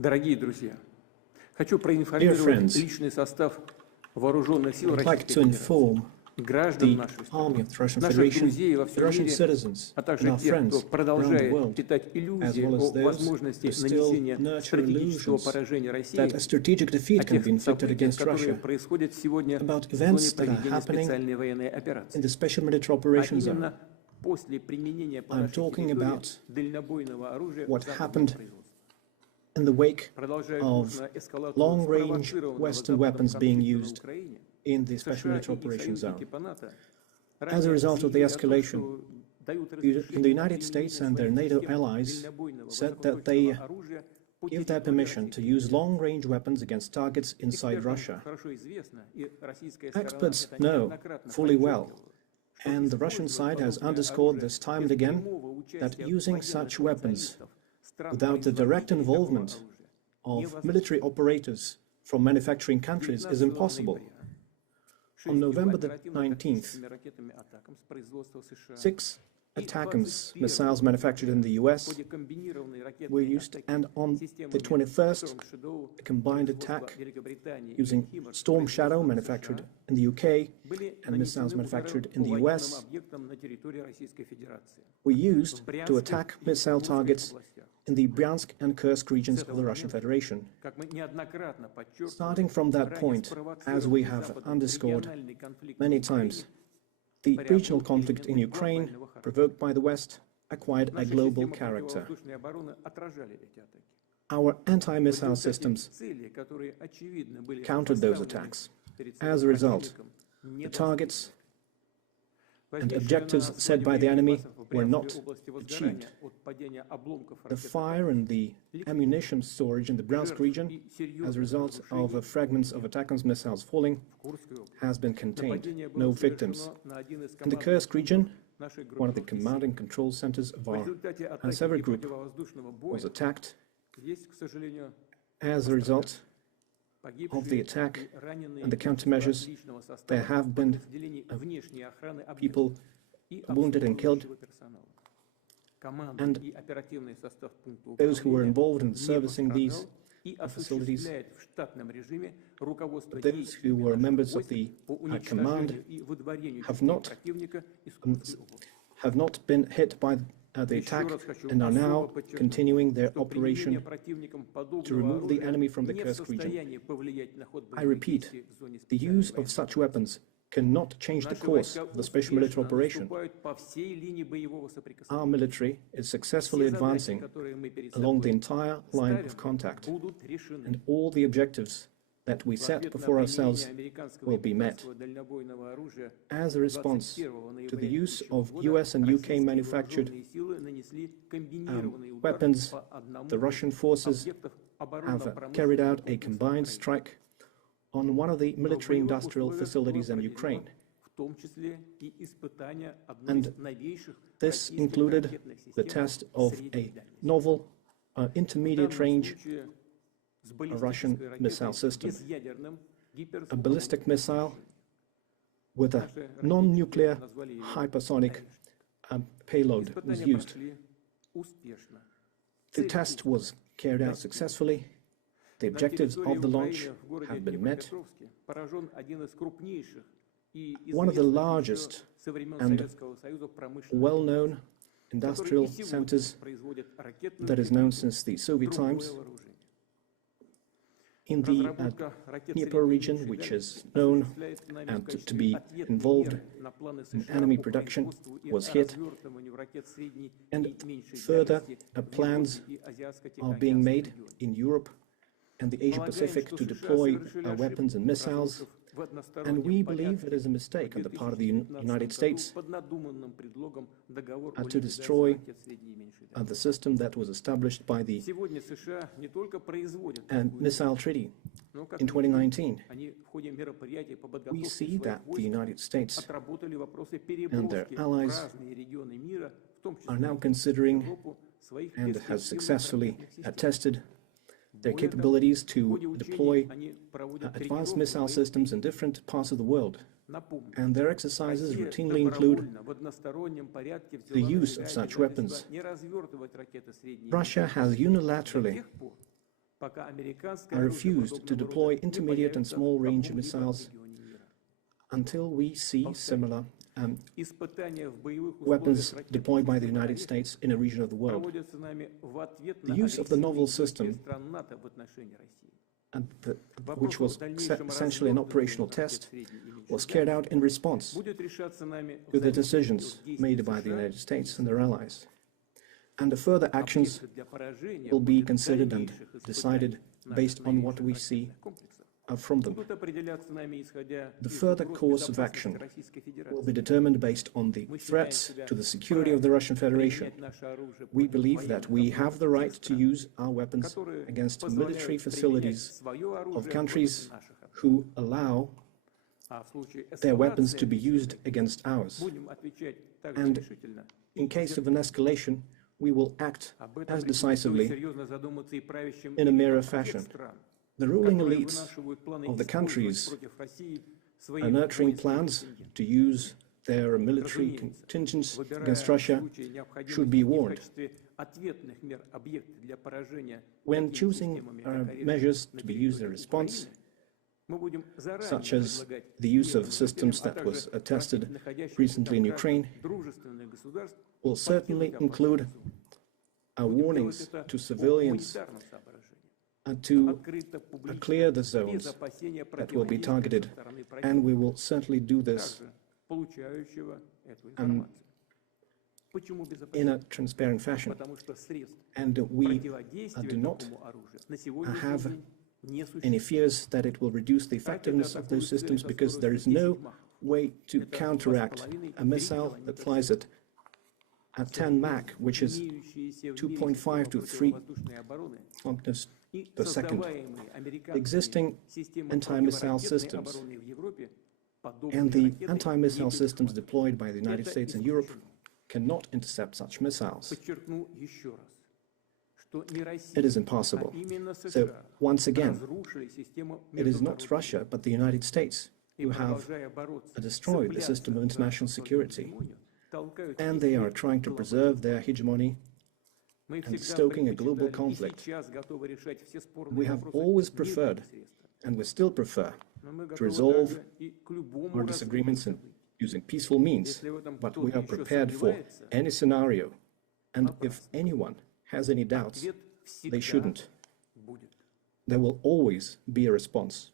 Дорогие друзья, хочу проинформировать личный состав вооруженных сил Российской Федерации, граждан нашей страны, наших друзей во всем мире, а также тех, кто продолжает питать иллюзии о возможности нанесения стратегического поражения России, о тех событиях, которые происходят сегодня в зоне проведения специальной военной операции. А именно после применения по нашей территории дальнобойного оружия западного производства. In the wake of long-range Western weapons being used in the Special Military Operations Zone. As a result of the escalation, the United States and their NATO allies said that they give their permission to use long-range weapons against targets inside Russia. Experts know fully well, and the Russian side has underscored this time and again, that using such weapons without the direct involvement of military operators from manufacturing countries is impossible. On November the 19th, 6 ATACMS missiles manufactured in the US were used, and on the 21st, a combined attack using Storm Shadow manufactured in the UK and missiles manufactured in the US were used to attack missile targets in the Bryansk and Kursk regions of the Russian Federation. Starting from that point, as we have underscored many times, the regional conflict in Ukraine, provoked by the West, acquired a global character. Our anti-missile systems countered those attacks. As a result, the targets and objectives set by the enemy were not achieved. The fire and the ammunition storage in the Bryansk region, as a result of fragments of ATACMS missiles falling, has been contained. No victims. In the Kursk region, one of the command and control centers of our Sever group was attacked. As a result of the attack and the countermeasures, there have been people wounded and killed, and those who were involved in servicing these facilities, those who were members of the command, have not been hit by the attack and are now continuing their operation to remove the enemy from the Kursk region. I repeat, the use of such weapons cannot change the course of the special military operation. Our military is successfully advancing along the entire line of contact, and all the objectives that we set before ourselves will be met. As a response to the use of US and UK manufactured weapons, the Russian forces have carried out a combined strike on one of the military-industrial facilities in Ukraine. And this included the test of a novel intermediate-range Russian missile system. A ballistic missile with a non-nuclear hypersonic payload was used. The test was carried out successfully. The objectives of the launch have been met. One of the largest and well-known industrial centers that is known since the Soviet times in the Dnieper region, which is known and to be involved in enemy production, was hit, and further plans are being made in Europe and the Asia-Pacific to deploy weapons and missiles, and we believe it is a mistake on the part of the United States to destroy the system that was established by the Missile Treaty in 2019. We see that the United States and their allies are now considering and has successfully tested their capabilities to deploy advanced missile systems in different parts of the world, and their exercises routinely include the use of such weapons. Russia has unilaterally I refused to deploy intermediate and small-range missiles until we see similar weapons deployed by the United States in a region of the world. The use of the novel system, which was essentially an operational test, was carried out in response to the decisions made by the United States and their allies. And the further actions will be considered and decided based on what we see from them. The further course of action will be determined based on the threats to the security of the Russian Federation. We believe that we have the right to use our weapons against military facilities of countries who allow their weapons to be used against ours. And in case of an escalation, we will act as decisively in a mirror fashion. The ruling elites of the countries are nurturing plans to use their military contingents against Russia should be warned. When choosing measures to be used in response, such as the use of systems that was tested recently in Ukraine, will certainly include warnings to civilians to clear the zones that will be targeted, and we will certainly do this in a transparent fashion. And we do not have any fears that it will reduce the effectiveness of those systems, because there is no way to counteract a missile that flies at 10 Mach, which is 2.5 to 3 kilometers per second. Existing anti-missile systems and the anti-missile systems deployed by the United States and Europe cannot intercept such missiles. It is impossible. So, once again, it is not Russia, but the United States who have destroyed the system of international security. And they are trying to preserve their hegemony and stoking a global conflict. We have always preferred, and we still prefer, to resolve our disagreements using peaceful means, but we are prepared for any scenario, and if anyone has any doubts, they shouldn't. There will always be a response.